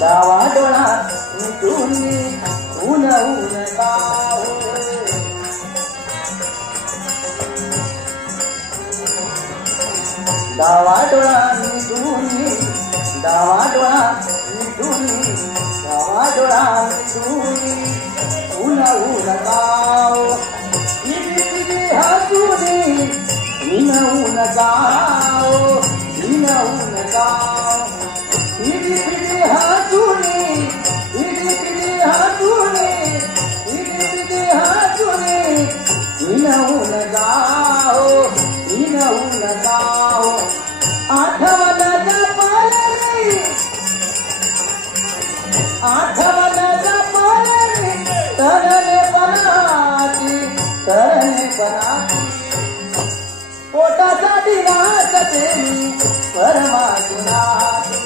डावा डोळा मिटून ऊन ऊन गाव डावा डोळा मिटून डावा डोळा मिटून डावा डोळा मिटून ऊन ऊन गाव हसून ऊन ऊन गाव ऊन ऊन गाव पोटाचा दिला परमात्मा